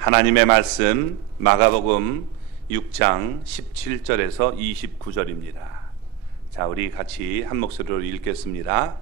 하나님의 말씀 마가복음 6장 17절에서 29절입니다. 자, 우리 같이 한 목소리로 읽겠습니다.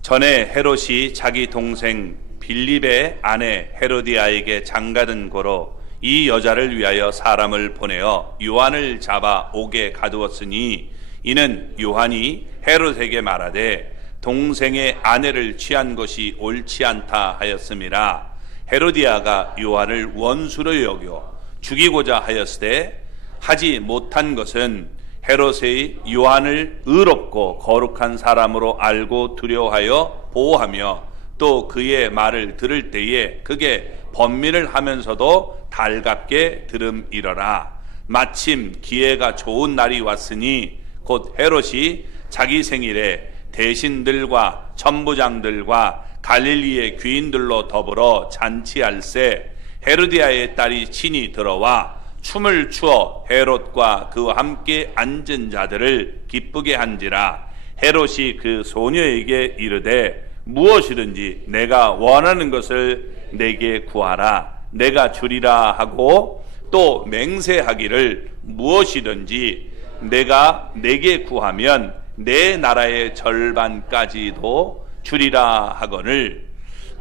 전에 헤롯이 자기 동생 빌립의 아내 헤로디아에게 장가든 고로 이 여자를 위하여 사람을 보내어 요한을 잡아 옥에 가두었으니 이는 요한이 헤롯에게 말하되 동생의 아내를 취한 것이 옳지 않다 하였음이라. 헤로디아가 요한을 원수로 여겨 죽이고자 하였으되 하지 못한 것은 헤롯의 요한을 의롭고 거룩한 사람으로 알고 두려워하여 보호하며 또 그의 말을 들을 때에 그게 번민을 하면서도 달갑게 들음이러라. 마침 기회가 좋은 날이 왔으니 곧 헤롯이 자기 생일에 대신들과 천부장들과 갈릴리의 귀인들로 더불어 잔치할세 헤로디아의 딸이 친히 들어와 춤을 추어 헤롯과 그와 함께 앉은 자들을 기쁘게 한지라. 헤롯이 그 소녀에게 이르되 무엇이든지 내가 원하는 것을 내게 구하라. 내가 주리라 하고 또 맹세하기를 무엇이든지 내가 내게 구하면 내 나라의 절반까지도 주리라 하거늘.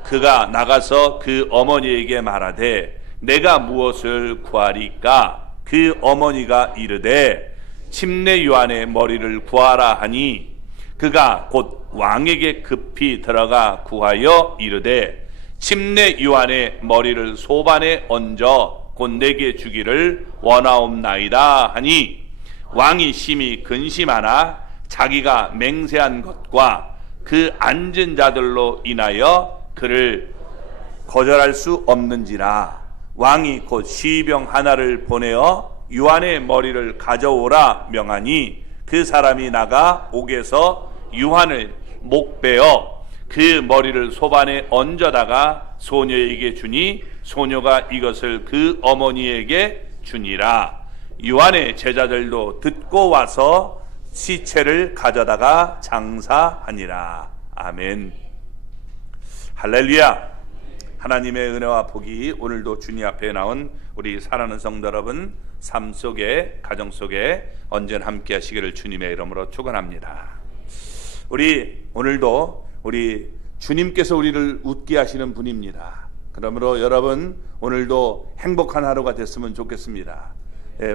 그가 나가서 그 어머니에게 말하되 내가 무엇을 구하리까? 그 어머니가 이르되 침례 요한의 머리를 구하라 하니 그가 곧 왕에게 급히 들어가 구하여 이르되 침례 요한의 머리를 소반에 얹어 곧 내게 주기를 원하옵나이다 하니 왕이 심히 근심하나 자기가 맹세한 것과 그 앉은 자들로 인하여 그를 거절할 수 없는지라. 왕이 곧 시병 하나를 보내어 요한의 머리를 가져오라 명하니 그 사람이 나가 옥에서 요한을 목베어 그 머리를 소반에 얹어다가 소녀에게 주니 소녀가 이것을 그 어머니에게 주니라. 요한의 제자들도 듣고 와서 시체를 가져다가 장사하니라. 아멘. 할렐루야. 하나님의 은혜와 복이 오늘도 주님 앞에 나온 우리 사랑하는 성도 여러분 삶 속에 가정 속에 언제나 함께 하시기를 주님의 이름으로 축원합니다. 우리 오늘도 우리 주님께서 우리를 웃게 하시는 분입니다. 그러므로 여러분 오늘도 행복한 하루가 됐으면 좋겠습니다.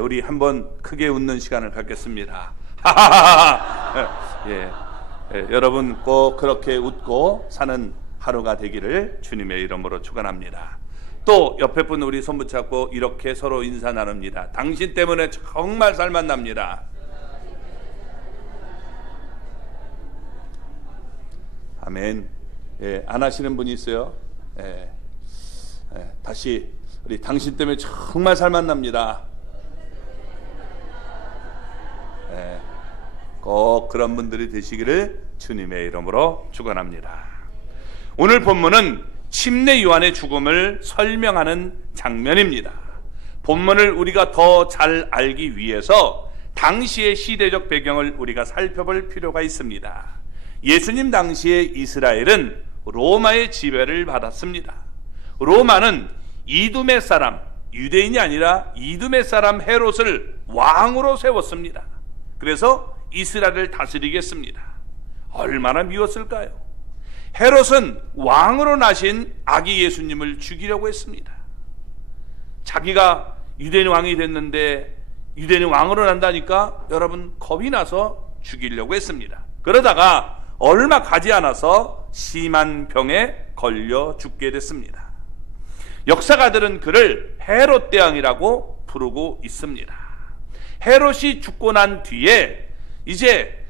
우리 한번 크게 웃는 시간을 갖겠습니다. 여러분 꼭 그렇게 웃고 사는 하루가 되기를 주님의 이름으로 축원합니다. 또 옆에 분 우리 손 붙잡고 이렇게 서로 인사 나눕니다. 당신 때문에 정말 살만 납니다. 아멘. 안 하시는 분이 있어요? 다시 우리 당신 때문에 정말 살만 납니다. 꼭 그런 분들이 되시기를 주님의 이름으로 축원합니다. 오늘 본문은 침례 요한의 죽음을 설명하는 장면입니다. 본문을 우리가 더 잘 알기 위해서 당시의 시대적 배경을 우리가 살펴볼 필요가 있습니다. 예수님 당시의 이스라엘은 로마의 지배를 받았습니다. 로마는 이두메 사람, 유대인이 아니라 이두메 사람 헤롯을 왕으로 세웠습니다. 그래서 이스라엘을 다스리겠습니다. 얼마나 미웠을까요? 헤롯은 왕으로 나신 아기 예수님을 죽이려고 했습니다. 자기가 유대인 왕이 됐는데 유대인 왕으로 난다니까 여러분 겁이 나서 죽이려고 했습니다. 그러다가 얼마 가지 않아서 심한 병에 걸려 죽게 됐습니다. 역사가들은 그를 헤롯 대왕이라고 부르고 있습니다. 헤롯이 죽고 난 뒤에 이제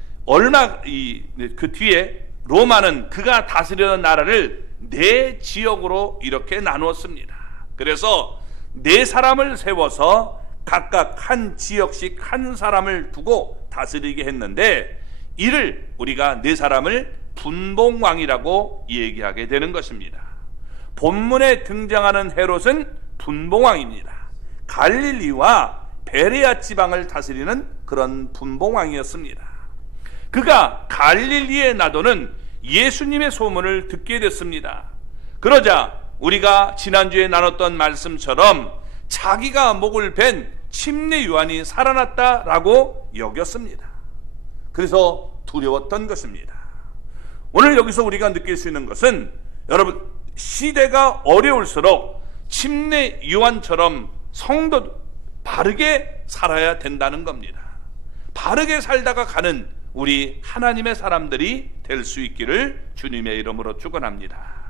그 뒤에 로마는 그가 다스리던 나라를 네 지역으로 이렇게 나누었습니다. 그래서 네 사람을 세워서 각각 한 지역씩 한 사람을 두고 다스리게 했는데 이를 우리가 네 사람을 분봉왕이라고 얘기하게 되는 것입니다. 본문에 등장하는 헤롯은 분봉왕입니다. 갈릴리와 베레아 지방을 다스리는 그런 분봉왕이었습니다. 그가 갈릴리에 나도는 예수님의 소문을 듣게 됐습니다. 그러자 우리가 지난주에 나눴던 말씀처럼 자기가 목을 벤 침례 요한이 살아났다라고 여겼습니다. 그래서 두려웠던 것입니다. 오늘 여기서 우리가 느낄 수 있는 것은 여러분, 시대가 어려울수록 침례 요한처럼 성도 바르게 살아야 된다는 겁니다. 바르게 살다가 가는 우리 하나님의 사람들이 될 수 있기를 주님의 이름으로 축원합니다.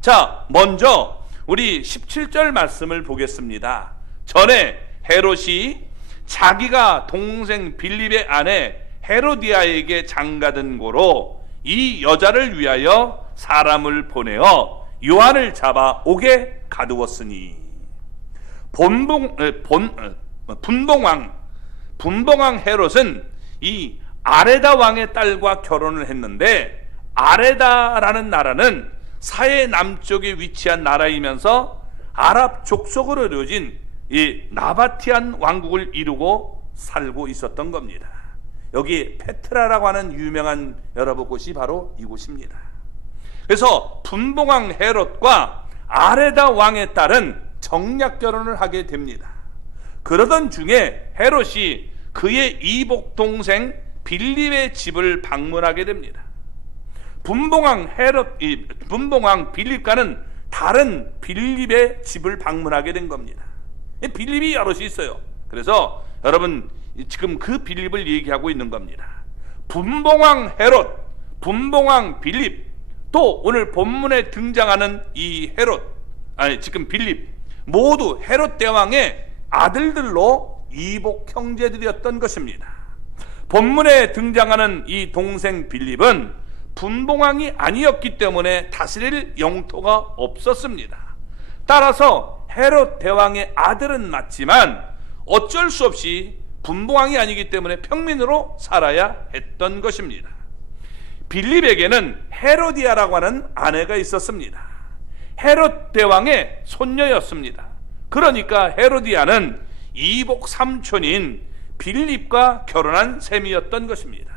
자, 먼저 우리 17절 말씀을 보겠습니다. 전에 헤롯이 자기가 동생 빌립의 아내 헤로디아에게 장가든 고로 이 여자를 위하여 사람을 보내어 요한을 잡아 옥에 가두었으니 분봉왕 헤롯은 이 아레다 왕의 딸과 결혼을 했는데, 아레다라는 나라는 사해 남쪽에 위치한 나라이면서 아랍 족속으로 이루어진 이 나바티안 왕국을 이루고 살고 있었던 겁니다. 여기 페트라라고 하는 유명한 여러분 곳이 바로 이곳입니다. 그래서 분봉왕 헤롯과 아레다 왕의 딸은 정략 결혼을 하게 됩니다. 그러던 중에 헤롯이 그의 이복 동생 빌립의 집을 방문하게 됩니다. 분봉왕 빌립과는 다른 빌립의 집을 방문하게 된 겁니다. 빌립이 여럿이 있어요. 그래서 여러분, 지금 그 빌립을 얘기하고 있는 겁니다. 분봉왕 헤롯, 분봉왕 빌립, 또 오늘 본문에 등장하는 이 지금 빌립, 모두 헤롯 대왕의 아들들로 이복 형제들이었던 것입니다. 본문에 등장하는 이 동생 빌립은 분봉왕이 아니었기 때문에 다스릴 영토가 없었습니다. 따라서 헤롯 대왕의 아들은 맞지만 어쩔 수 없이 분봉왕이 아니기 때문에 평민으로 살아야 했던 것입니다. 빌립에게는 헤로디아라고 하는 아내가 있었습니다. 헤롯 대왕의 손녀였습니다. 그러니까 헤로디아는 이복 삼촌인 빌립과 결혼한 셈이었던 것입니다.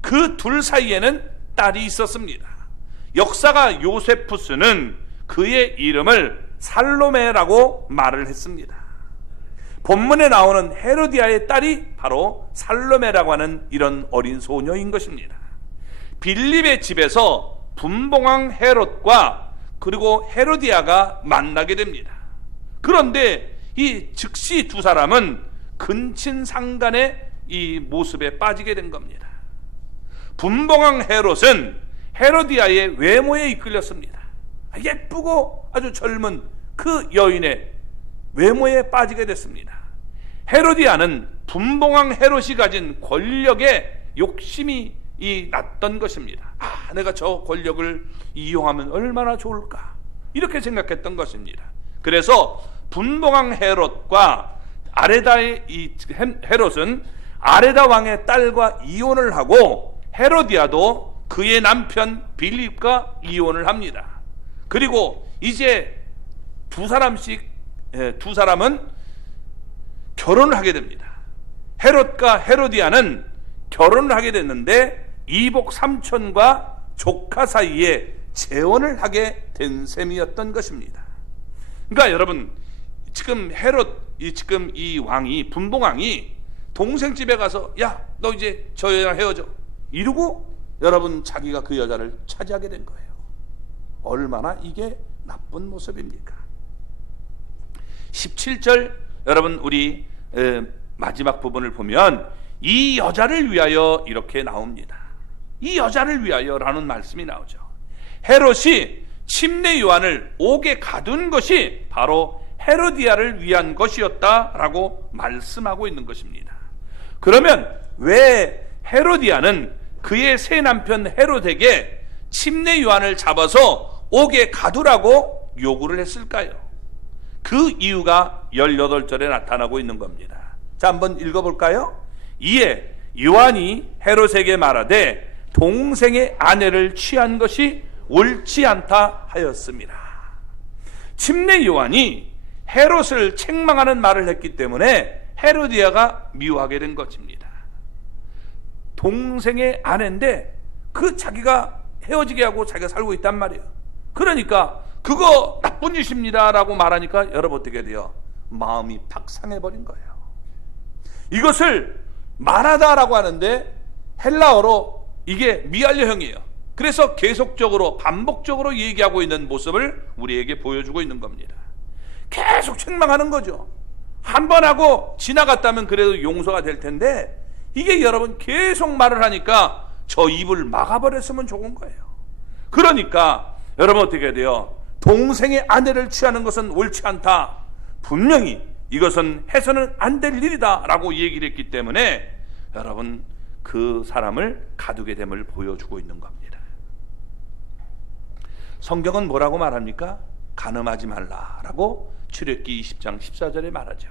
그 둘 사이에는 딸이 있었습니다. 역사가 요세푸스는 그의 이름을 살로메라고 말을 했습니다. 본문에 나오는 헤로디아의 딸이 바로 살로메라고 하는 이런 어린 소녀인 것입니다. 빌립의 집에서 분봉왕 헤롯과 그리고 헤로디아가 만나게 됩니다. 그런데 이 즉시 두 사람은 근친상간의 이 모습에 빠지게 된 겁니다. 분봉왕 헤롯은 헤로디아의 외모에 이끌렸습니다. 예쁘고 아주 젊은 그 여인의 외모에 빠지게 됐습니다. 헤로디아는 분봉왕 헤롯이 가진 권력에 욕심이 났던 것입니다. 내가 저 권력을 이용하면 얼마나 좋을까, 이렇게 생각했던 것입니다. 그래서 분봉왕 헤롯과 아레다의 헤롯은 아레다 왕의 딸과 이혼을 하고 헤로디아도 그의 남편 빌립과 이혼을 합니다. 그리고 이제 두 사람은 결혼을 하게 됩니다. 헤롯과 헤로디아는 결혼을 하게 됐는데 이복 삼촌과 조카 사이에 재혼을 하게 된 셈이었던 것입니다. 그러니까 여러분, 지금 지금 이 왕이, 분봉왕이 동생 집에 가서 너 이제 저 여자랑 헤어져 이러고 여러분 자기가 그 여자를 차지하게 된 거예요. 얼마나 이게 나쁜 모습입니까? 17절 여러분, 우리 마지막 부분을 보면 이 여자를 위하여 이렇게 나옵니다. 이 여자를 위하여라는 말씀이 나오죠. 헤롯이 침례 요한을 옥에 가둔 것이 바로 헤로디아를 위한 것이었다라고 말씀하고 있는 것입니다. 그러면 왜 헤로디아는 그의 새 남편 헤롯에게 침례 요한을 잡아서 옥에 가두라고 요구를 했을까요? 그 이유가 18절에 나타나고 있는 겁니다. 자, 한번 읽어볼까요? 이에 요한이 헤롯에게 말하되 동생의 아내를 취한 것이 옳지 않다 하였습니다. 침례 요한이 헤롯을 책망하는 말을 했기 때문에 헤로디아가 미워하게 된 것입니다. 동생의 아내인데 자기가 헤어지게 하고 자기가 살고 있단 말이에요. 그러니까 그거 나쁜 나쁜 짓입니다 라고 말하니까 여러분 어떻게 돼요? 마음이 팍 상해버린 거예요. 이것을 말하다라고 하는데 헬라어로 이게 미알려형이에요. 그래서 계속적으로 반복적으로 얘기하고 있는 모습을 우리에게 보여주고 있는 겁니다. 계속 책망하는 거죠. 한 번 하고 지나갔다면 그래도 용서가 될 텐데 이게 여러분 계속 말을 하니까 저 입을 막아버렸으면 좋은 거예요. 그러니까 여러분 어떻게 돼요? 동생의 아내를 취하는 것은 옳지 않다. 분명히 이것은 해서는 안 될 일이다 라고 얘기를 했기 때문에 여러분 그 사람을 가두게 됨을 보여주고 있는 겁니다. 성경은 뭐라고 말합니까? 간음하지 말라라고 출애굽기 20장 14절에 말하죠.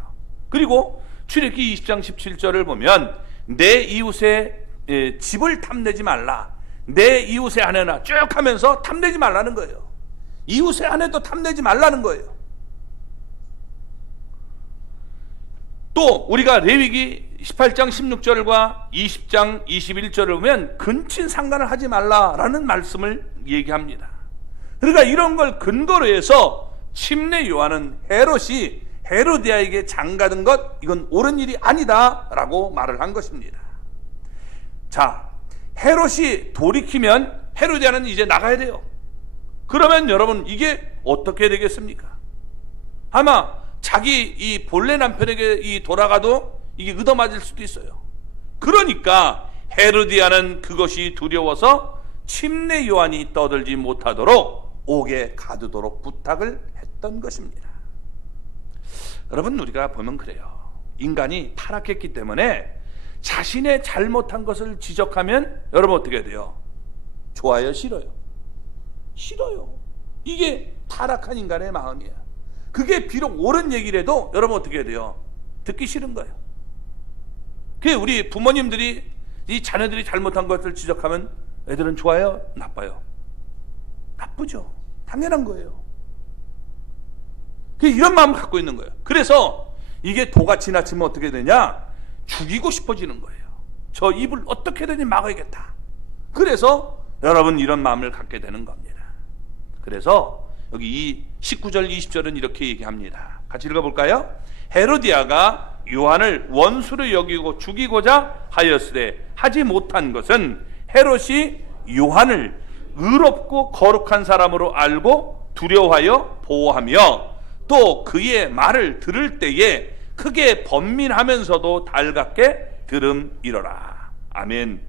그리고 출애굽기 20장 17절을 보면 내 이웃의 집을 탐내지 말라, 내 이웃의 아내나 쭉 하면서 탐내지 말라는 거예요. 이웃의 아내도 탐내지 말라는 거예요. 또 우리가 레위기 18장 16절과 20장 21절을 보면 근친 상간을 하지 말라라는 말씀을 얘기합니다. 그러니까 이런 걸 근거로 해서 침례 요한은 헤롯이 헤로디아에게 장가든 것 이건 옳은 일이 아니다 라고 말을 한 것입니다. 자, 헤롯이 돌이키면 헤로디아는 이제 나가야 돼요. 그러면 여러분 이게 어떻게 되겠습니까? 아마 자기 이 본래 남편에게 이 돌아가도 이게 얻어맞을 수도 있어요. 그러니까 헤로디아는 그것이 두려워서 침례 요한이 떠들지 못하도록 옥에 가두도록 부탁을 했던 것입니다. 여러분 우리가 보면 그래요. 인간이 타락했기 때문에 자신의 잘못한 것을 지적하면 여러분 어떻게 돼요? 좋아요, 싫어요? 싫어요. 이게 타락한 인간의 마음이에요. 그게 비록 옳은 얘기를 해도 여러분 어떻게 돼요? 듣기 싫은 거예요. 그게 우리 부모님들이 이 자녀들이 잘못한 것을 지적하면 애들은 좋아요? 나빠요? 나쁘죠. 당연한 거예요. 이런 마음을 갖고 있는 거예요. 그래서 이게 도가 지나치면 어떻게 되냐? 죽이고 싶어지는 거예요. 저 입을 어떻게든 막아야겠다. 그래서 여러분 이런 마음을 갖게 되는 겁니다. 그래서 여기 이 19절 20절은 이렇게 얘기합니다. 같이 읽어볼까요? 헤로디아가 요한을 원수로 여기고 죽이고자 하였으되 하지 못한 것은 헤롯이 요한을 의롭고 거룩한 사람으로 알고 두려워하여 보호하며 또 그의 말을 들을 때에 크게 번민하면서도 달갑게 들음이러라. 아멘.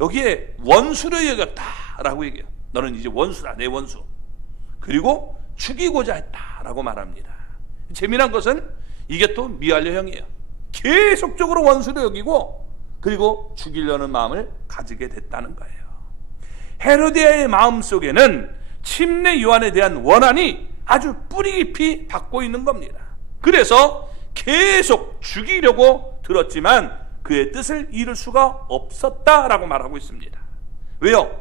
여기에 원수로 여겼다라고 얘기해요. 너는 이제 원수다, 내 원수. 그리고 죽이고자 했다라고 말합니다. 재미난 것은 이게 또 미알려형이에요. 계속적으로 원수로 여기고 그리고 죽이려는 마음을 가지게 됐다는 거예요. 헤로디아의 마음속에는 침례 요한에 대한 원한이 아주 뿌리 깊이 받고 있는 겁니다. 그래서 계속 죽이려고 들었지만 그의 뜻을 이룰 수가 없었다라고 말하고 있습니다. 왜요?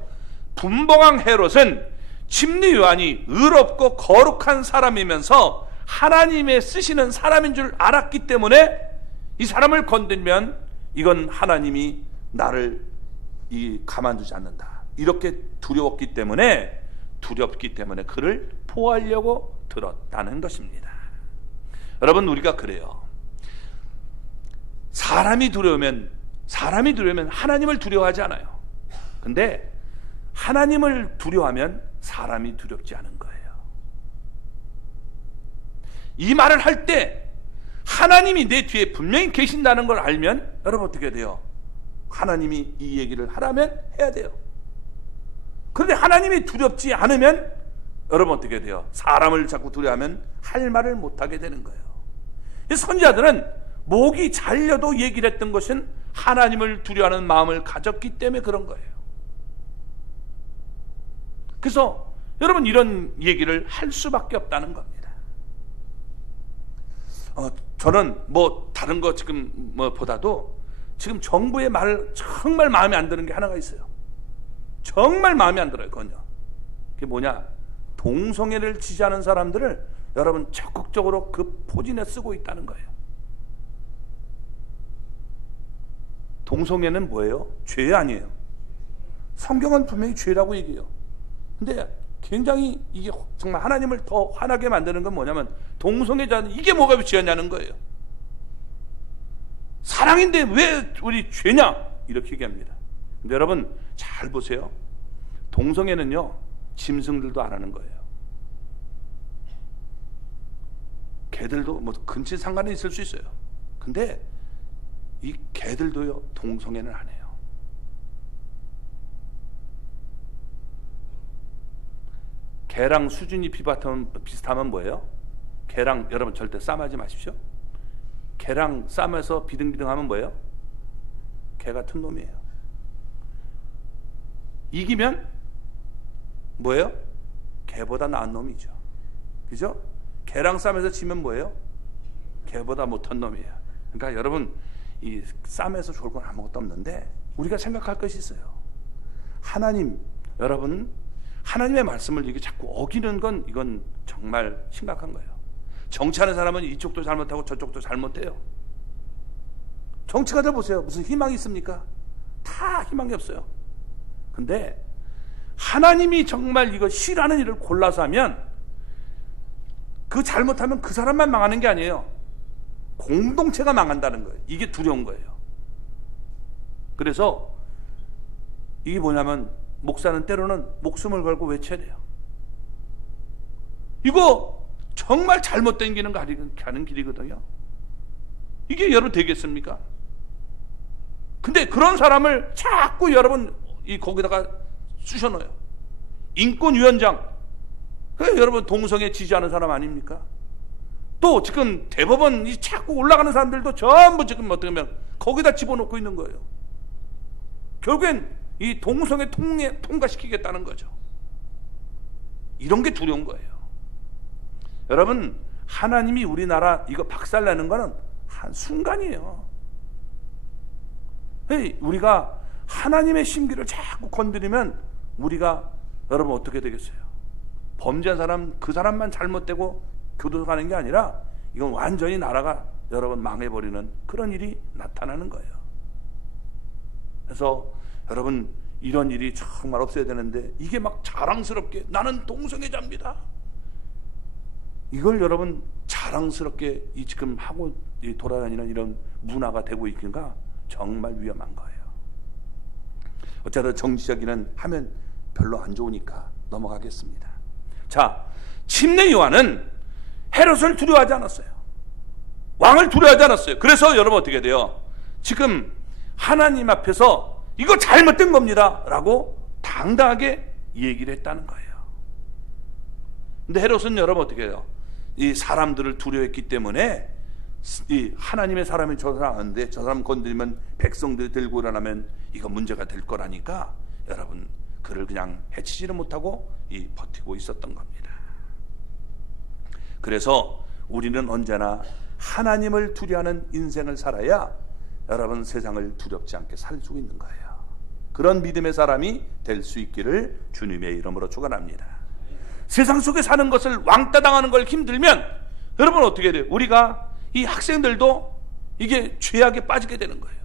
분봉왕 헤롯은 침례 요한이 의롭고 거룩한 사람이면서 하나님의 쓰시는 사람인 줄 알았기 때문에 이 사람을 건들면 이건 하나님이 나를 가만두지 않는다. 이렇게 두렵기 때문에 그를 포하려고 들었다는 것입니다. 여러분 우리가 그래요. 사람이 두려우면 하나님을 두려워하지 않아요. 근데 하나님을 두려워하면 사람이 두렵지 않은 거예요. 이 말을 할 때 하나님이 내 뒤에 분명히 계신다는 걸 알면 여러분 어떻게 돼요? 하나님이 이 얘기를 하라면 해야 돼요. 그런데 하나님이 두렵지 않으면 여러분 어떻게 돼요? 사람을 자꾸 두려워하면 할 말을 못하게 되는 거예요. 선지자들은 목이 잘려도 얘기를 했던 것은 하나님을 두려워하는 마음을 가졌기 때문에 그런 거예요. 그래서 여러분 이런 얘기를 할 수밖에 없다는 겁니다. 저는 뭐 다른 거 지금 보다도 지금 정부의 말 정말 마음에 안 드는 게 하나가 있어요. 정말 마음에 안 들어요. 그건요. 그게 뭐냐? 동성애를 지지하는 사람들을 여러분 적극적으로 그 포진에 쓰고 있다는 거예요. 동성애는 뭐예요? 죄 아니에요. 성경은 분명히 죄라고 얘기해요. 근데 굉장히 이게 정말 하나님을 더 화나게 만드는 건 뭐냐면 동성애자는 이게 뭐가 죄냐는 거예요. 사랑인데 왜 우리 죄냐 이렇게 얘기합니다. 근데 여러분 잘 보세요. 동성애는요 짐승들도 안 하는 거예요. 개들도 뭐 근친 상관이 있을 수 있어요. 근데 이 개들도요 동성애는 안 해요. 개랑 수준이 비슷하면 뭐예요? 개랑 여러분 절대 싸움하지 마십시오. 개랑 싸움에서 비등비등하면 뭐예요? 개 같은 놈이에요. 이기면 뭐예요? 개보다 나은 놈이죠. 그죠? 개랑 싸움에서 지면 뭐예요? 개보다 못한 놈이에요. 그러니까 여러분 이 싸움에서 좋을 건 아무것도 없는데 우리가 생각할 것이 있어요. 하나님, 여러분 하나님의 말씀을 이게 자꾸 어기는 건 이건 정말 심각한 거예요. 정치하는 사람은 이쪽도 잘못하고 저쪽도 잘못해요. 정치가들 보세요. 무슨 희망이 있습니까? 다 희망이 없어요. 근데 하나님이 정말 이거 싫어하는 일을 골라서 하면 그 잘못하면 그 사람만 망하는 게 아니에요. 공동체가 망한다는 거예요. 이게 두려운 거예요. 그래서 이게 뭐냐면 목사는 때로는 목숨을 걸고 외쳐야 돼요. 이거 정말 잘못된 길은 가는 길이거든요. 이게 여러분 되겠습니까? 근데 그런 사람을 자꾸 여러분 거기다가 쑤셔넣어요. 인권위원장. 여러분 동성애 지지하는 사람 아닙니까? 또 지금 대법원 자꾸 올라가는 사람들도 전부 지금 어떻게 보면 거기다 집어넣고 있는 거예요. 결국엔 이 동성애 통과시키겠다는 거죠. 이런 게 두려운 거예요. 여러분 하나님이 우리나라 이거 박살내는 거는 한 순간이에요. 우리가 하나님의 심기를 자꾸 건드리면 우리가 여러분 어떻게 되겠어요? 범죄한 사람 그 사람만 잘못되고 교도소 가는 게 아니라 이건 완전히 나라가 여러분 망해버리는 그런 일이 나타나는 거예요. 그래서 여러분 이런 일이 정말 없어야 되는데 이게 막 자랑스럽게 나는 동성애자입니다. 이걸 여러분 자랑스럽게 지금 하고 돌아다니는 이런 문화가 되고 있기가 정말 위험한 거예요. 어쨌든 정치적인 하면 별로 안 좋으니까 넘어가겠습니다. 자, 침례 요한은 헤롯을 두려워하지 않았어요. 왕을 두려워하지 않았어요. 그래서 여러분 어떻게 돼요? 지금 하나님 앞에서 이거 잘못된 겁니다 라고 당당하게 얘기를 했다는 거예요. 근데 헤롯은 여러분 어떻게 해요? 이 사람들을 두려워했기 때문에 이 하나님의 사람이 저 사람 아는데 저 사람 건드리면 백성들이 들고 일어나면 이거 문제가 될 거라니까 여러분 그를 그냥 해치지를 못하고 버티고 있었던 겁니다. 그래서 우리는 언제나 하나님을 두려워하는 인생을 살아야 여러분 세상을 두렵지 않게 살 수 있는 거예요. 그런 믿음의 사람이 될 수 있기를 주님의 이름으로 축원합니다. 세상 속에 사는 것을 왕따 당하는 걸 힘들면 여러분 어떻게 돼요? 우리가 이 학생들도 이게 죄악에 빠지게 되는 거예요.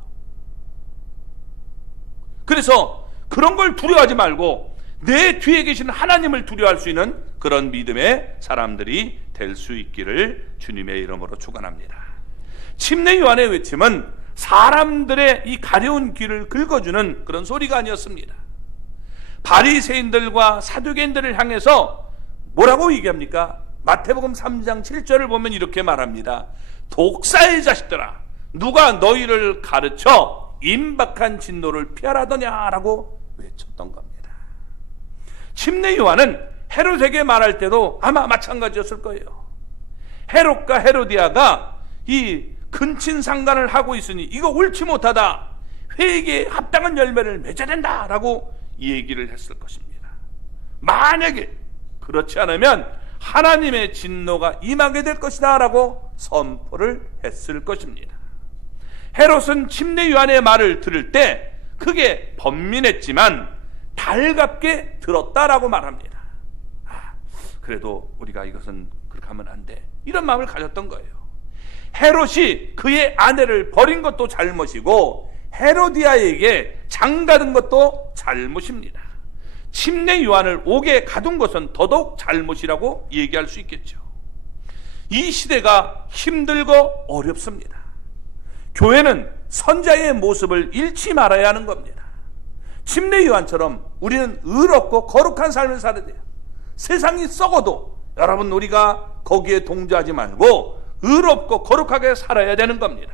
그래서 그런 걸 두려워하지 말고 내 뒤에 계신 하나님을 두려워할 수 있는 그런 믿음의 사람들이 될 수 있기를 주님의 이름으로 축원합니다. 침례 요한의 외침은 사람들의 이 가려운 길을 긁어주는 그런 소리가 아니었습니다. 바리새인들과 사두개인들을 향해서 뭐라고 얘기합니까? 마태복음 3장 7절을 보면 이렇게 말합니다. 독사의 자식들아, 누가 너희를 가르쳐 임박한 진노를 피하라더냐라고 외쳤던 겁니다. 침례 요한은 헤롯에게 말할 때도 아마 마찬가지였을 거예요. 헤롯과 헤로디아가 이 근친상간을 하고 있으니 이거 옳지 못하다, 회개에 합당한 열매를 맺어야 된다라고 얘기를 했을 것입니다. 만약에 그렇지 않으면 하나님의 진노가 임하게 될 것이다 라고 선포를 했을 것입니다. 헤롯은 침례 요한의 말을 들을 때 크게 번민했지만 달갑게 들었다라고 말합니다. 그래도 우리가 이것은 그렇게 하면 안 돼, 이런 마음을 가졌던 거예요. 헤롯이 그의 아내를 버린 것도 잘못이고 헤로디아에게 장가든 것도 잘못입니다. 침례 요한을 옥에 가둔 것은 더더욱 잘못이라고 얘기할 수 있겠죠. 이 시대가 힘들고 어렵습니다. 교회는 선자의 모습을 잃지 말아야 하는 겁니다. 침례 요한처럼 우리는 의롭고 거룩한 삶을 살아야 돼요. 세상이 썩어도 여러분 우리가 거기에 동조하지 말고 의롭고 거룩하게 살아야 되는 겁니다.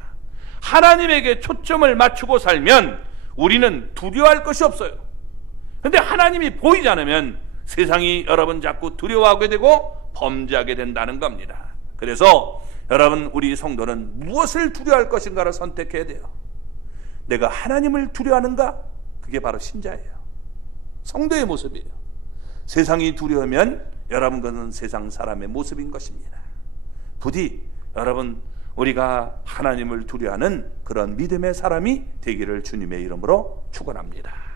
하나님에게 초점을 맞추고 살면 우리는 두려워할 것이 없어요. 근데 하나님이 보이지 않으면 세상이 여러분 자꾸 두려워하게 되고 범죄하게 된다는 겁니다. 그래서 여러분 우리 성도는 무엇을 두려워할 것인가를 선택해야 돼요. 내가 하나님을 두려워하는가? 그게 바로 신자예요. 성도의 모습이에요. 세상이 두려우면 여러분 그는 세상 사람의 모습인 것입니다. 부디 여러분 우리가 하나님을 두려워하는 그런 믿음의 사람이 되기를 주님의 이름으로 축원합니다.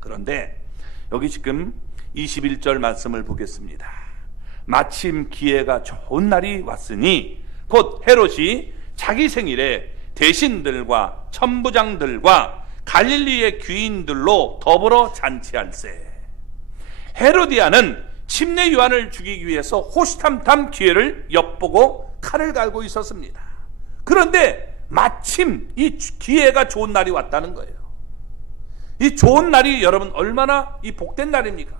그런데 여기 지금 21절 말씀을 보겠습니다. 마침 기회가 좋은 날이 왔으니 곧 헤롯이 자기 생일에 대신들과 천부장들과 갈릴리의 귀인들로 더불어 잔치할세. 헤로디아는 침례 요한을 죽이기 위해서 호시탐탐 기회를 엿보고 칼을 갈고 있었습니다. 그런데 마침 이 기회가 좋은 날이 왔다는 거예요. 이 좋은 날이 여러분 얼마나 이 복된 날입니까?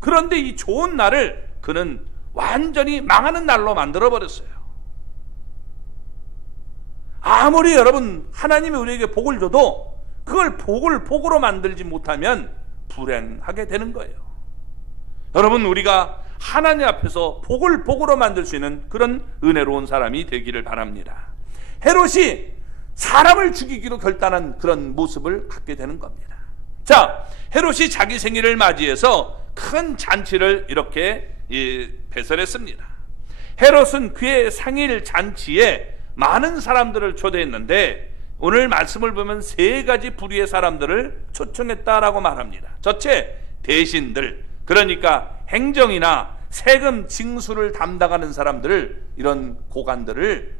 그런데 이 좋은 날을 그는 완전히 망하는 날로 만들어 버렸어요. 아무리 여러분 하나님이 우리에게 복을 줘도 그걸 복으로 만들지 못하면 불행하게 되는 거예요. 여러분 우리가 하나님 앞에서 복으로 만들 수 있는 그런 은혜로운 사람이 되기를 바랍니다. 헤롯이 사람을 죽이기로 결단한 그런 모습을 갖게 되는 겁니다. 자, 헤롯이 자기 생일을 맞이해서 큰 잔치를 이렇게 배설했습니다. 헤롯은 그의 생일 잔치에 많은 사람들을 초대했는데 오늘 말씀을 보면 세 가지 부류의 사람들을 초청했다라고 말합니다. 첫째, 대신들, 그러니까 행정이나 세금 징수를 담당하는 사람들을, 이런 고관들을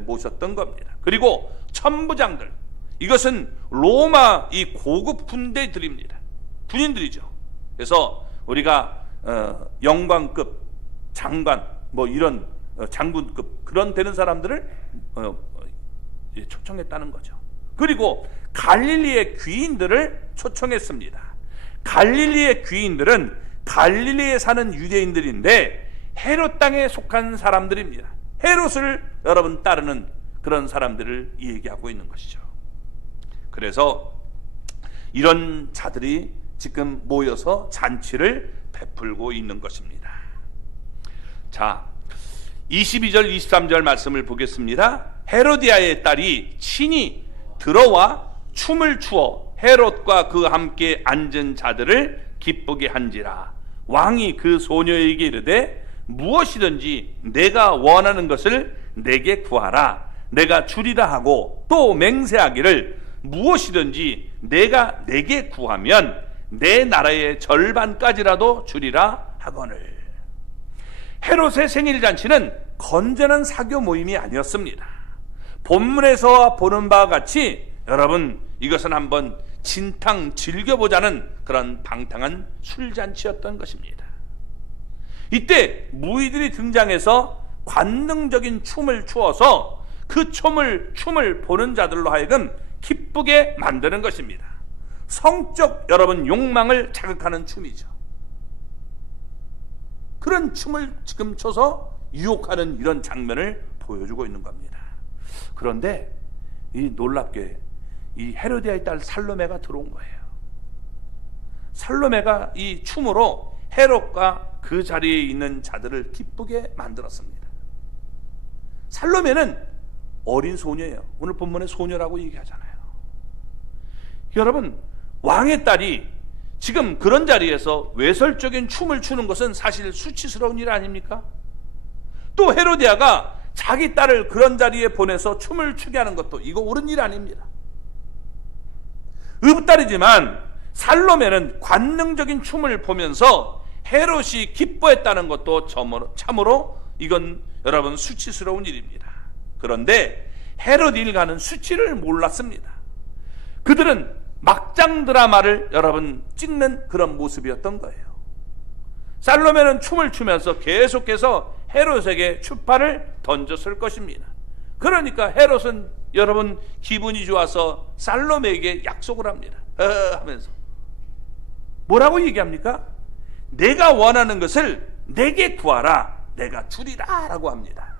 모셨던 겁니다. 그리고 천부장들, 이것은 로마 이 고급 군대들입니다. 군인들이죠. 그래서 우리가 영관급, 장관, 뭐 이런 장군급 그런 되는 사람들을 초청했다는 거죠. 그리고 갈릴리의 귀인들을 초청했습니다. 갈릴리의 귀인들은 갈릴리에 사는 유대인들인데 헤롯 땅에 속한 사람들입니다. 헤롯을 여러분 따르는 그런 사람들을 얘기하고 있는 것이죠. 그래서 이런 자들이 지금 모여서 잔치를 베풀고 있는 것입니다. 자, 22절 23절 말씀을 보겠습니다. 헤로디아의 딸이 친히 들어와 춤을 추어 헤롯과 그 함께 앉은 자들을 기쁘게 한지라. 왕이 그 소녀에게 이르되 무엇이든지 내가 원하는 것을 내게 구하라. 내가 주리라 하고 또 맹세하기를 무엇이든지 내가 내게 구하면 내 나라의 절반까지라도 주리라 하거늘. 헤롯의 생일잔치는 건전한 사교 모임이 아니었습니다. 본문에서 보는 바와 같이 여러분 이것은 한번 진탕 즐겨보자는 그런 방탕한 술잔치였던 것입니다. 이때 무희들이 등장해서 관능적인 춤을 추어서 그 춤을 보는 자들로 하여금 기쁘게 만드는 것입니다. 성적 여러분 욕망을 자극하는 춤이죠. 그런 춤을 지금 춰서 유혹하는 이런 장면을 보여주고 있는 겁니다. 그런데 이 놀랍게 이 헤로디아의 딸 살로메가 들어온 거예요. 살로메가 이 춤으로 헤롯과 그 자리에 있는 자들을 기쁘게 만들었습니다. 살로메는 어린 소녀예요. 오늘 본문에 소녀라고 얘기하잖아요. 여러분, 왕의 딸이 지금 그런 자리에서 외설적인 춤을 추는 것은 사실 수치스러운 일 아닙니까? 또 헤로디아가 자기 딸을 그런 자리에 보내서 춤을 추게 하는 것도 이거 옳은 일 아닙니다. 의붓딸이지만 살로메는 관능적인 춤을 보면서 헤롯이 기뻐했다는 것도 참으로 이건 여러분 수치스러운 일입니다. 그런데 헤롯 일가는 수치를 몰랐습니다. 그들은 막장 드라마를 여러분 찍는 그런 모습이었던 거예요. 살로메는 춤을 추면서 계속해서 헤롯에게 추파를 던졌을 것입니다. 그러니까 헤롯은 여러분 기분이 좋아서 살로메에게 약속을 합니다. 하면서 뭐라고 얘기합니까? 내가 원하는 것을 내게 구하라, 내가 주리라 라고 합니다.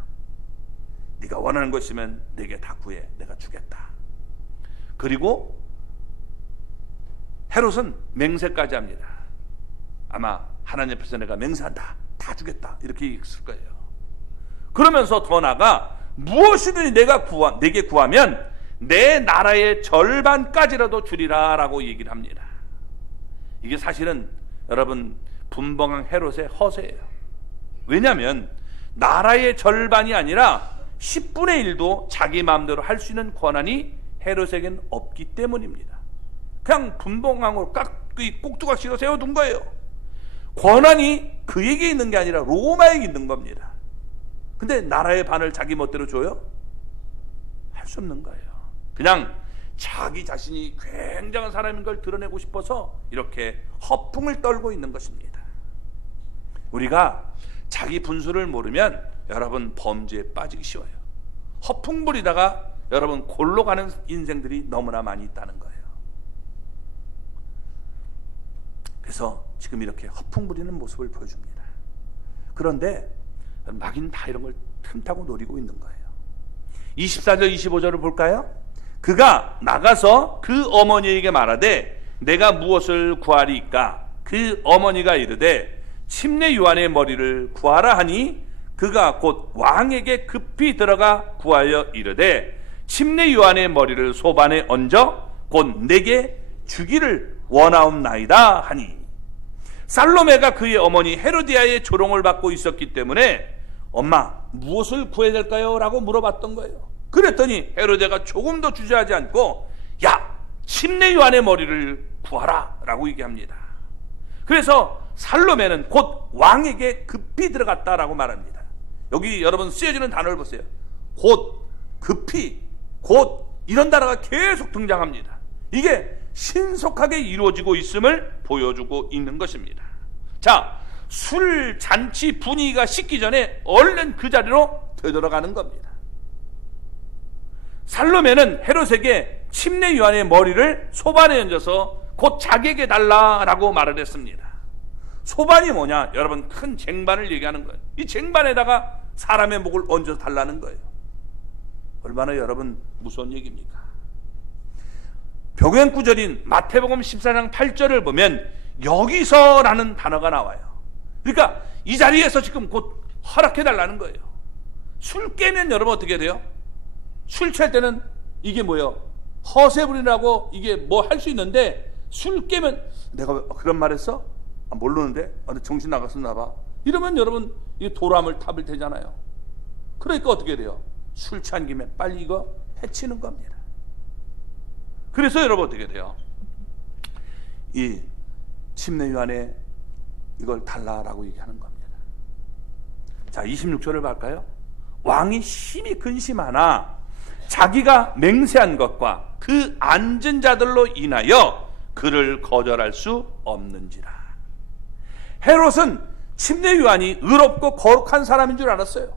네가 원하는 것이면 내게 다 구해, 내가 주겠다. 그리고 헤롯은 맹세까지 합니다. 아마 하나님 앞에서 내가 맹세한다, 다 주겠다, 이렇게 얘기했을 거예요. 그러면서 더 나아가 무엇이든지 내게 구하면 내 나라의 절반까지라도 주리라 라고 얘기를 합니다. 이게 사실은 여러분 분봉왕 헤롯의 허세예요. 왜냐하면 나라의 절반이 아니라 10분의 1도 자기 마음대로 할 수 있는 권한이 헤롯에겐 없기 때문입니다. 그냥 분봉왕으로 꼭두각시로 세워둔 거예요. 권한이 그에게 있는 게 아니라 로마에게 있는 겁니다. 근데 나라의 반을 자기 멋대로 줘요? 할 수 없는 거예요. 그냥 자기 자신이 굉장한 사람인 걸 드러내고 싶어서 이렇게 허풍을 떨고 있는 것입니다. 우리가 자기 분수를 모르면 여러분 범죄에 빠지기 쉬워요. 허풍 부리다가 여러분 골로 가는 인생들이 너무나 많이 있다는 거예요. 그래서 지금 이렇게 허풍 부리는 모습을 보여줍니다. 그런데 마귀는 다 이런 걸 틈타고 노리고 있는 거예요. 24절 25절을 볼까요? 그가 나가서 그 어머니에게 말하되 내가 무엇을 구하리이까? 그 어머니가 이르되 침례 요한의 머리를 구하라 하니 그가 곧 왕에게 급히 들어가 구하여 이르되 침례 요한의 머리를 소반에 얹어 곧 내게 주기를 원하옵나이다 하니, 살로메가 그의 어머니 헤로디아의 조롱을 받고 있었기 때문에 엄마 무엇을 구해야 될까요? 라고 물어봤던 거예요. 그랬더니 헤로디아가 조금도 주저하지 않고 야, 침례 요한의 머리를 구하라 라고 얘기합니다. 그래서 살로메는 곧 왕에게 급히 들어갔다라고 말합니다. 여기 여러분 쓰여지는 단어를 보세요. 곧, 급히, 곧, 이런 단어가 계속 등장합니다. 이게 신속하게 이루어지고 있음을 보여주고 있는 것입니다. 자, 술 잔치 분위기가 식기 전에 얼른 그 자리로 되돌아가는 겁니다. 살로메는 헤롯에게 침례 요한의 머리를 소반에 얹어서 곧 자기에게 달라라고 말을 했습니다. 소반이 뭐냐? 여러분 큰 쟁반을 얘기하는 거예요. 이 쟁반에다가 사람의 목을 얹어서 달라는 거예요. 얼마나 여러분 무서운 얘기입니까? 병행 구절인 마태복음 14장 8절을 보면 여기서라는 단어가 나와요. 그러니까 이 자리에서 지금 곧 허락해달라는 거예요. 술 깨면 여러분 어떻게 돼요? 술 취할 때는 이게 뭐예요? 허세 부리라고 이게 뭐 할 수 있는데 술 깨면 내가 그런 말 했어? 모르는데? 정신 나갔었나 봐. 이러면 여러분 이 도람을 탑을 테잖아요. 그러니까 어떻게 돼요? 술 취한 김에 빨리 이거 해치는 겁니다. 그래서 여러분 어떻게 돼요? 이 침례 요한에 이걸 달라라고 얘기하는 겁니다. 자, 26절을 볼까요? 왕이 심히 근심하나 자기가 맹세한 것과 그 앉은 자들로 인하여 그를 거절할 수 없는지라. 헤롯은 침례 요한이 의롭고 거룩한 사람인 줄 알았어요.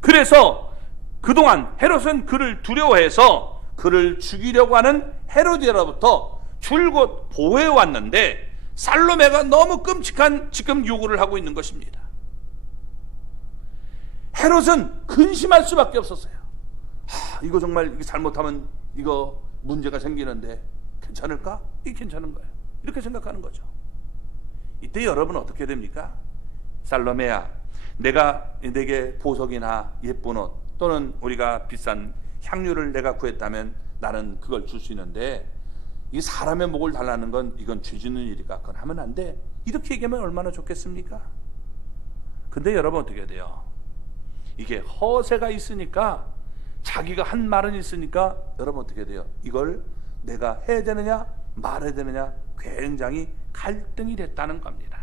그래서 그동안 헤롯은 그를 두려워해서 그를 죽이려고 하는 헤로디아로부터 줄곧 보호해 왔는데 살로메가 너무 끔찍한 지금 요구를 하고 있는 것입니다. 헤롯은 근심할 수밖에 없었어요. 이거 정말 이게 잘못하면 이거 문제가 생기는데 괜찮을까? 이게 괜찮은 거예요. 이렇게 생각하는 거죠. 이때 여러분은 어떻게 됩니까? 살로메야, 내가 내게 보석이나 예쁜 옷 또는 우리가 비싼 향유를 내가 구했다면 나는 그걸 줄 수 있는데 이 사람의 목을 달라는 건 이건 죄 짓는 일이니까 그건 하면 안 돼. 이렇게 얘기하면 얼마나 좋겠습니까? 근데 여러분 어떻게 돼요? 이게 허세가 있으니까, 자기가 한 말은 있으니까 여러분 어떻게 돼요? 이걸 내가 해야 되느냐 말해야 되느냐 굉장히 갈등이 됐다는 겁니다.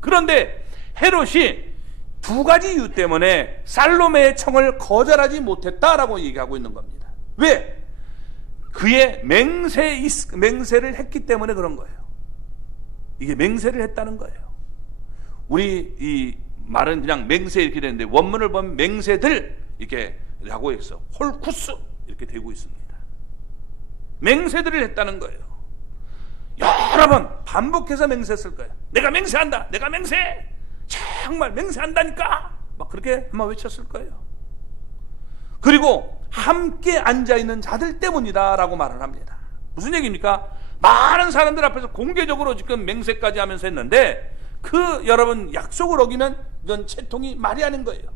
그런데 헤롯이 두 가지 이유 때문에 살로메의 청을 거절하지 못했다라고 얘기하고 있는 겁니다. 왜? 그의 맹세를 했기 때문에 그런 거예요. 이게 맹세를 했다는 거예요. 우리 이 말은 그냥 맹세 이렇게 되는데 원문을 보면 맹세들 이렇게 라고 해서 홀쿠스 이렇게 되고 있습니다. 맹세들을 했다는 거예요. 여러 번 반복해서 맹세했을 거예요. 내가 맹세한다. 내가 맹세. 정말 맹세한다니까. 막 그렇게 아마 외쳤을 거예요. 그리고 함께 앉아있는 자들 때문이다 라고 말을 합니다. 무슨 얘기입니까? 많은 사람들 앞에서 공개적으로 지금 맹세까지 하면서 했는데 그 여러분 약속을 어기면 이건 채통이 말이 아닌 거예요.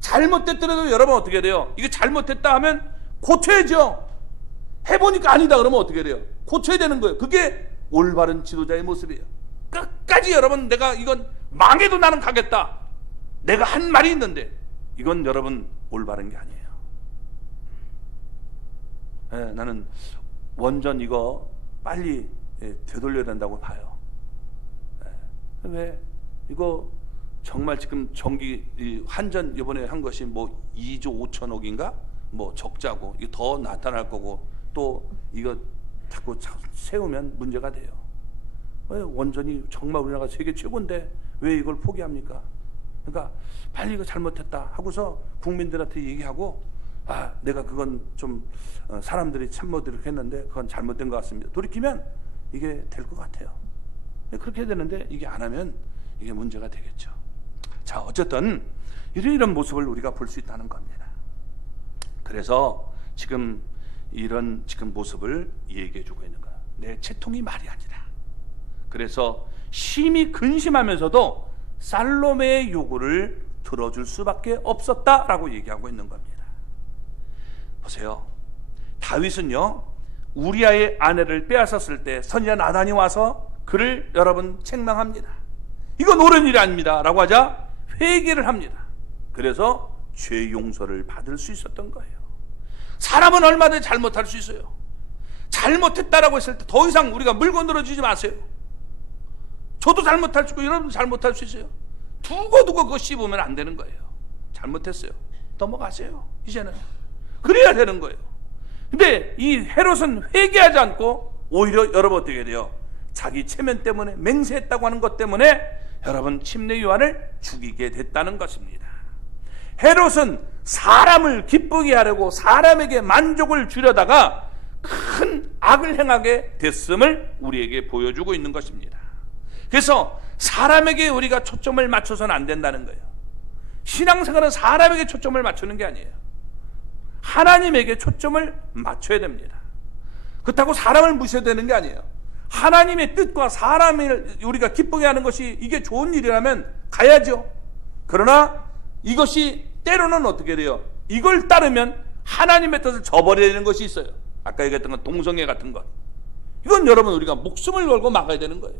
잘못됐더라도 여러분 어떻게 돼요? 이게 잘못했다 하면 고쳐야죠. 해보니까 아니다 그러면 어떻게 돼요? 고쳐야 되는 거예요. 그게 올바른 지도자의 모습이에요. 끝까지 여러분 내가 이건 망해도 나는 가겠다. 내가 한 말이 있는데 이건 여러분 올바른 게 아니에요. 나는 원전 이거 빨리 되돌려야 된다고 봐요. 왜? 이거 정말 지금 전기 한전 이번에 한 것이 뭐 2조 5천억인가? 뭐 적자고 이게 더 나타날 거고 또 이거 자꾸 세우면 문제가 돼요. 왜 원전이 정말 우리나라가 세계 최고인데 왜 이걸 포기합니까? 그러니까 빨리 이거 잘못했다 하고서 국민들한테 얘기하고 내가 그건 좀 사람들이 참못 이렇게 했는데 그건 잘못된 것 같습니다. 돌이키면 이게 될 것 같아요. 그렇게 되는데 이게 안 하면 이게 문제가 되겠죠. 자, 어쨌든 이런 모습을 우리가 볼 수 있다는 겁니다. 그래서 지금 이런 지금 모습을 얘기해주고 있는 거야. 내 채통이 말이 아니라. 그래서 심히 근심하면서도 살로메의 요구를 들어줄 수밖에 없었다라고 얘기하고 있는 겁니다. 보세요. 다윗은요 우리아의 아내를 빼앗았을 때 선지자 나단이 와서 그를 여러분 책망합니다. 이건 옳은 일이 아닙니다 라고 하자 회개를 합니다. 그래서 죄 용서를 받을 수 있었던 거예요. 사람은 얼마든지 잘못할 수 있어요. 잘못했다라고 했을 때 더 이상 우리가 물건 늘어지지 마세요. 저도 잘못할 수 있고 여러분도 잘못할 수 있어요. 두고두고 그거 씹으면 안 되는 거예요. 잘못했어요. 넘어가세요. 이제는 그래야 되는 거예요. 근데 이 헤롯은 회개하지 않고 오히려 여러분 어떻게 돼요? 자기 체면 때문에 맹세했다고 하는 것 때문에 여러분 침례 요한을 죽이게 됐다는 것입니다. 헤롯은 사람을 기쁘게 하려고 사람에게 만족을 주려다가 큰 악을 행하게 됐음을 우리에게 보여주고 있는 것입니다. 그래서 사람에게 우리가 초점을 맞춰서는 안 된다는 거예요. 신앙생활은 사람에게 초점을 맞추는 게 아니에요. 하나님에게 초점을 맞춰야 됩니다. 그렇다고 사람을 무시해야 되는 게 아니에요. 하나님의 뜻과 사람을 우리가 기쁘게 하는 것이 이게 좋은 일이라면 가야죠. 그러나 이것이 때로는 어떻게 돼요? 이걸 따르면 하나님의 뜻을 저버려야 되는 것이 있어요. 아까 얘기했던 건 동성애 같은 것. 이건 여러분 우리가 목숨을 걸고 막아야 되는 거예요.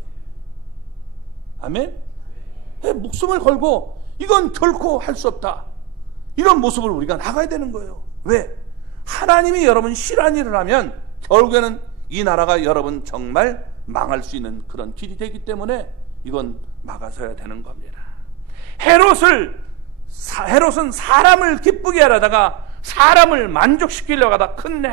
아멘? 목숨을 걸고 이건 결코 할 수 없다. 이런 모습을 우리가 나가야 되는 거예요. 왜? 하나님이 여러분 싫어하는 일을 하면 결국에는 이 나라가 여러분 정말 망할 수 있는 그런 길이 되기 때문에 이건 막아서야 되는 겁니다. 헤롯은 사람을 기쁘게 하려다가 사람을 만족시키려고 하다 큰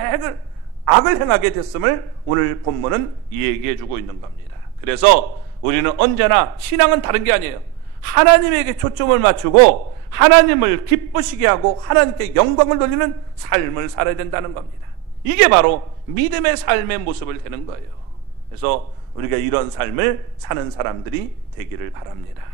악을 행하게 됐음을 오늘 본문은 얘기해 주고 있는 겁니다. 그래서 우리는 언제나 신앙은 다른 게 아니에요. 하나님에게 초점을 맞추고 하나님을 기쁘시게 하고 하나님께 영광을 돌리는 삶을 살아야 된다는 겁니다. 이게 바로 믿음의 삶의 모습을 되는 거예요. 그래서 우리가 이런 삶을 사는 사람들이 되기를 바랍니다.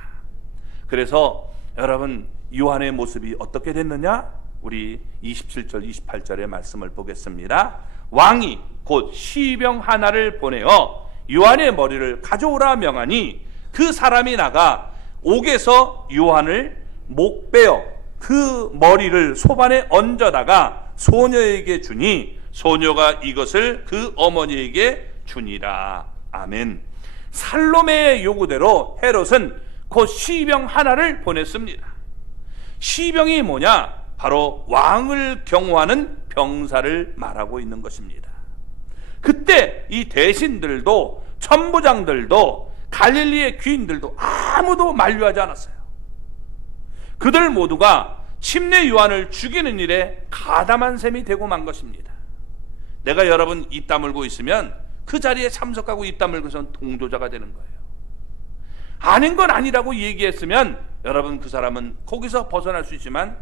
그래서 여러분 요한의 모습이 어떻게 됐느냐? 우리 27절 28절의 말씀을 보겠습니다. 왕이 곧 시병 하나를 보내어 요한의 머리를 가져오라 명하니 그 사람이 나가 옥에서 요한을 목베어 그 머리를 소반에 얹어다가 소녀에게 주니 소녀가 이것을 그 어머니에게 주니라. 아멘. 살로메의 요구대로 헤롯은 곧 시병 하나를 보냈습니다. 시병이 뭐냐? 바로 왕을 경호하는 병사를 말하고 있는 것입니다. 그때 이 대신들도 천부장들도 갈릴리의 귀인들도 아무도 만류하지 않았어요. 그들 모두가 침례 요한을 죽이는 일에 가담한 셈이 되고 만 것입니다. 내가 여러분 입 다물고 있으면 그 자리에 참석하고 입 다물고 있으면 동조자가 되는 거예요. 아닌 건 아니라고 얘기했으면 여러분 그 사람은 거기서 벗어날 수 있지만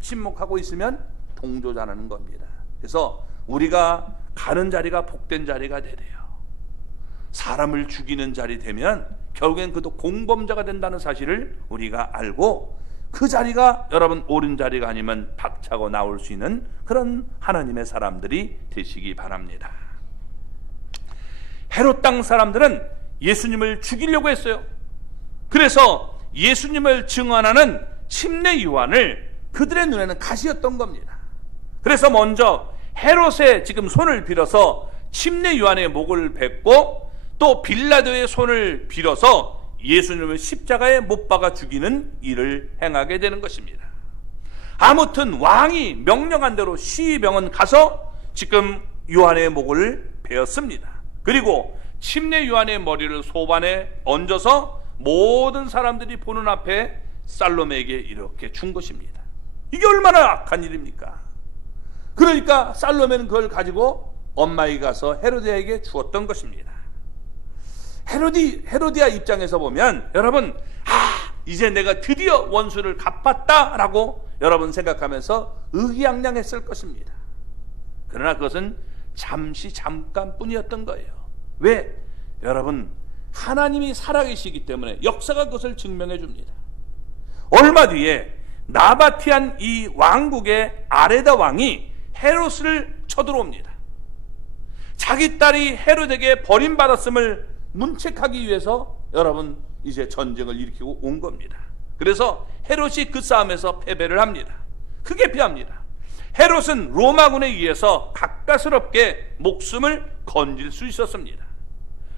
침묵하고 있으면 동조자라는 겁니다. 그래서 우리가 가는 자리가 복된 자리가 되래요. 사람을 죽이는 자리 되면 결국엔 그도 공범자가 된다는 사실을 우리가 알고 그 자리가 여러분 옳은 자리가 아니면 박차고 나올 수 있는 그런 하나님의 사람들이 되시기 바랍니다. 헤롯 땅 사람들은 예수님을 죽이려고 했어요. 그래서 예수님을 증언하는 침례 요한을 그들의 눈에는 가시였던 겁니다. 그래서 먼저 헤롯의 지금 손을 빌어서 침례 요한의 목을 뱉고 또 빌라도의 손을 빌어서 예수님을 십자가에 못 박아 죽이는 일을 행하게 되는 것입니다. 아무튼 왕이 명령한 대로 시병은 가서 지금 요한의 목을 베었습니다. 그리고 침례 요한의 머리를 소반에 얹어서 모든 사람들이 보는 앞에 살로메에게 이렇게 준 것입니다. 이게 얼마나 악한 일입니까? 그러니까 살로메는 그걸 가지고 엄마에게 가서 헤로디아에게 주었던 것입니다. 헤로디아 입장에서 보면 여러분 이제 내가 드디어 원수를 갚았다라고 여러분 생각하면서 의기양양했을 것입니다. 그러나 그것은 잠깐뿐이었던 거예요. 왜? 여러분 하나님이 살아계시기 때문에 역사가 그것을 증명해 줍니다. 얼마 뒤에 나바티안 이 왕국의 아레다 왕이 헤롯을 쳐들어옵니다. 자기 딸이 헤롯에게 버림받았음을 문책하기 위해서 여러분 이제 전쟁을 일으키고 온 겁니다. 그래서 헤롯이 그 싸움에서 패배를 합니다. 크게 패합니다. 헤롯은 로마군에 의해서 가까스럽게 목숨을 건질 수 있었습니다.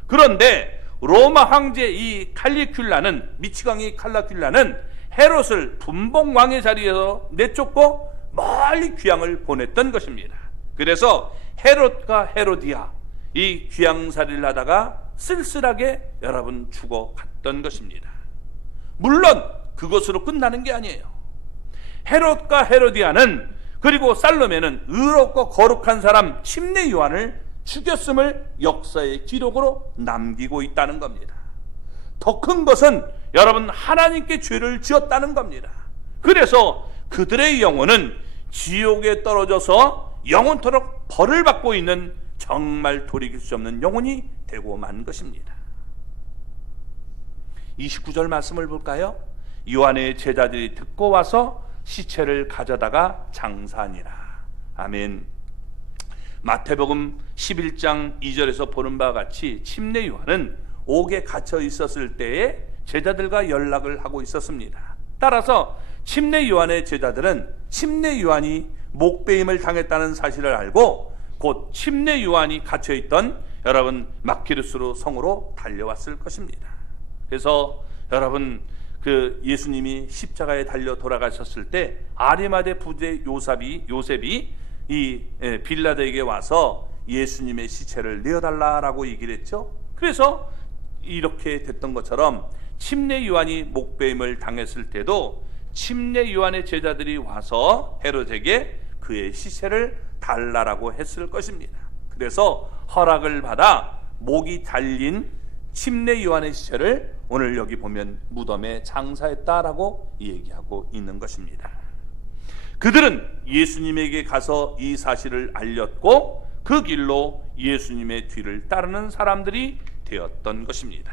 그런데 로마 황제 이 칼리큘라는 미치광이 칼라큘라는 헤롯을 분봉왕의 자리에서 내쫓고 멀리 귀향을 보냈던 것입니다. 그래서 헤롯과 헤로디아 이 귀향살이를 하다가 쓸쓸하게 여러분 죽어갔던 것입니다. 물론 그것으로 끝나는 게 아니에요. 헤롯과 헤로디아는 그리고 살로메는 의롭고 거룩한 사람 침례 요한을 죽였음을 역사의 기록으로 남기고 있다는 겁니다. 더 큰 것은 여러분 하나님께 죄를 지었다는 겁니다. 그래서 그들의 영혼은 지옥에 떨어져서 영원토록 벌을 받고 있는 정말 돌이킬 수 없는 영혼이 되고 만 것입니다. 29절 말씀을 볼까요? 요한의 제자들이 듣고 와서 시체를 가져다가 장사하니라. 아멘. 마태복음 11장 2절에서 보는 바와 같이 침례 요한은 옥에 갇혀 있었을 때에 제자들과 연락을 하고 있었습니다. 따라서 침례 요한의 제자들은 침례 요한이 목베임을 당했다는 사실을 알고 곧 침례 요한이 갇혀있던 여러분 마키루스로 성으로 달려왔을 것입니다. 그래서 여러분 그 예수님이 십자가에 달려 돌아가셨을 때 아리마대 부제 요셉이 이 빌라도에게 와서 예수님의 시체를 내어달라라고 얘기를 했죠. 그래서 이렇게 됐던 것처럼 침례 요한이 목베임을 당했을 때도 침례 요한의 제자들이 와서 헤롯에게 그의 시체를 달라라고 했을 것입니다. 그래서 허락을 받아 목이 달린 침례 요한의 시체를 오늘 여기 보면 무덤에 장사했다라고 얘기하고 있는 것입니다. 그들은 예수님에게 가서 이 사실을 알렸고 그 길로 예수님의 뒤를 따르는 사람들이 되었던 것입니다.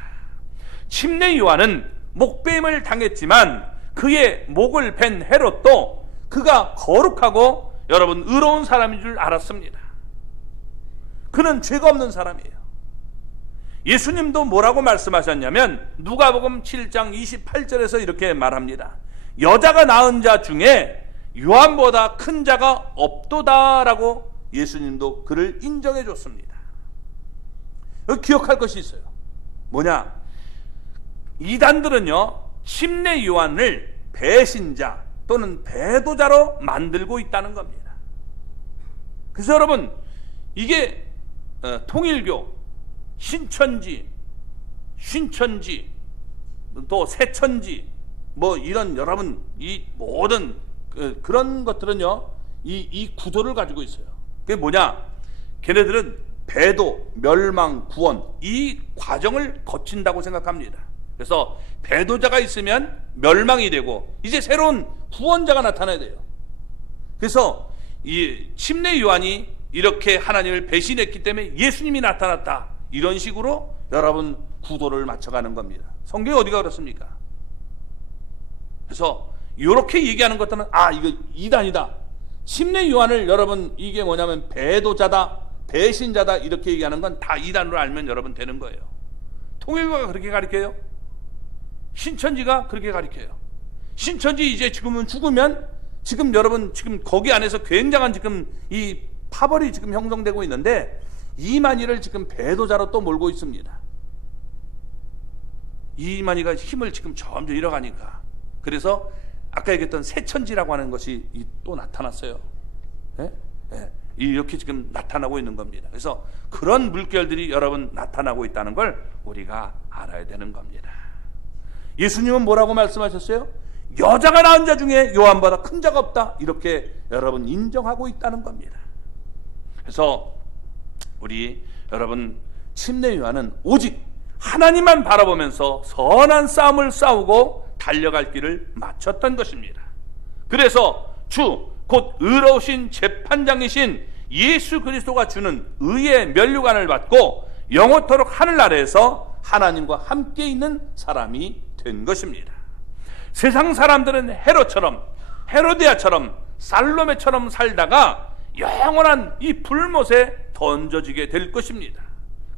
침례 요한은 목베임을 당했지만 그의 목을 벤 헤롯도 그가 거룩하고 여러분 의로운 사람인 줄 알았습니다. 그는 죄가 없는 사람이에요. 예수님도 뭐라고 말씀하셨냐면 누가복음 7장 28절에서 이렇게 말합니다. 여자가 낳은 자 중에 요한보다 큰 자가 없도다라고 예수님도 그를 인정해 줬습니다. 여기 기억할 것이 있어요. 뭐냐? 이단들은요 침례 요한을 배신자 또는 배도자로 만들고 있다는 겁니다. 그래서 여러분 이게 통일교, 신천지, 쉰천지, 또 새천지 뭐 이런 여러분 이 모든 그런 것들은요 이 구도를 가지고 있어요. 그게 뭐냐? 걔네들은 배도, 멸망, 구원 이 과정을 거친다고 생각합니다. 그래서 배도자가 있으면 멸망이 되고 이제 새로운 구원자가 나타나야 돼요. 그래서 이 침례 요한이 이렇게 하나님을 배신했기 때문에 예수님이 나타났다, 이런 식으로 여러분 구도를 맞춰가는 겁니다. 성경이 어디가 그렇습니까? 그래서 이렇게 얘기하는 것들은 이거 이단이다, 침례 요한을 여러분 이게 뭐냐면 배도자다, 배신자다 이렇게 얘기하는 건 다 이단으로 알면 여러분 되는 거예요. 통일교가 그렇게 가르쳐요. 신천지가 그렇게 가르쳐요. 신천지 이제 지금은 죽으면 지금 여러분 지금 거기 안에서 굉장한 지금 이 파벌이 지금 형성되고 있는데 이만희를 지금 배도자로 또 몰고 있습니다. 이만희가 힘을 지금 점점 잃어가니까, 그래서 아까 얘기했던 새천지라고 하는 것이 또 나타났어요. 예? 예. 이렇게 지금 나타나고 있는 겁니다. 그래서 그런 물결들이 여러분 나타나고 있다는 걸 우리가 알아야 되는 겁니다. 예수님은 뭐라고 말씀하셨어요? 여자가 낳은 자 중에 요한보다 큰 자가 없다, 이렇게 여러분 인정하고 있다는 겁니다. 그래서 우리 여러분 침례 요한은 오직 하나님만 바라보면서 선한 싸움을 싸우고 달려갈 길을 마쳤던 것입니다. 그래서 주 곧 의로우신 재판장이신 예수 그리스도가 주는 의의 면류관을 받고 영원토록 하늘나라에서 하나님과 함께 있는 사람이 된 것입니다. 세상 사람들은 헤롯처럼, 헤로디아처럼, 살로메처럼 살다가 영원한 이 불못에 던져지게 될 것입니다.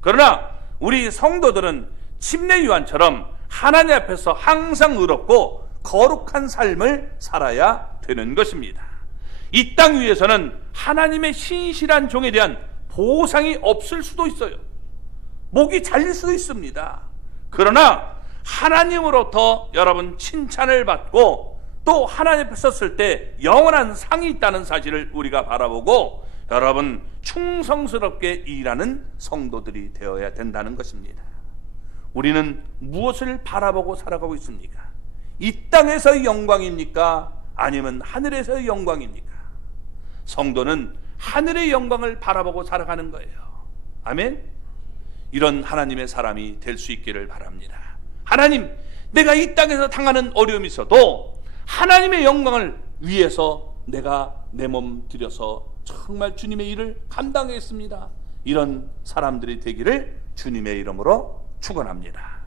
그러나 우리 성도들은 침례 요한처럼 하나님 앞에서 항상 의롭고 거룩한 삶을 살아야 되는 것입니다. 이 땅 위에서는 하나님의 신실한 종에 대한 보상이 없을 수도 있어요. 목이 잘릴 수도 있습니다. 그러나 하나님으로부터 여러분 칭찬을 받고 또 하나님 앞에 섰을 때 영원한 상이 있다는 사실을 우리가 바라보고 여러분 충성스럽게 일하는 성도들이 되어야 된다는 것입니다. 우리는 무엇을 바라보고 살아가고 있습니까? 이 땅에서의 영광입니까? 아니면 하늘에서의 영광입니까? 성도는 하늘의 영광을 바라보고 살아가는 거예요. 아멘? 이런 하나님의 사람이 될 수 있기를 바랍니다. 하나님, 내가 이 땅에서 당하는 어려움이 있어도 하나님의 영광을 위해서 내가 내 몸 들여서 정말 주님의 일을 감당하겠습니다. 이런 사람들이 되기를 주님의 이름으로 축원합니다.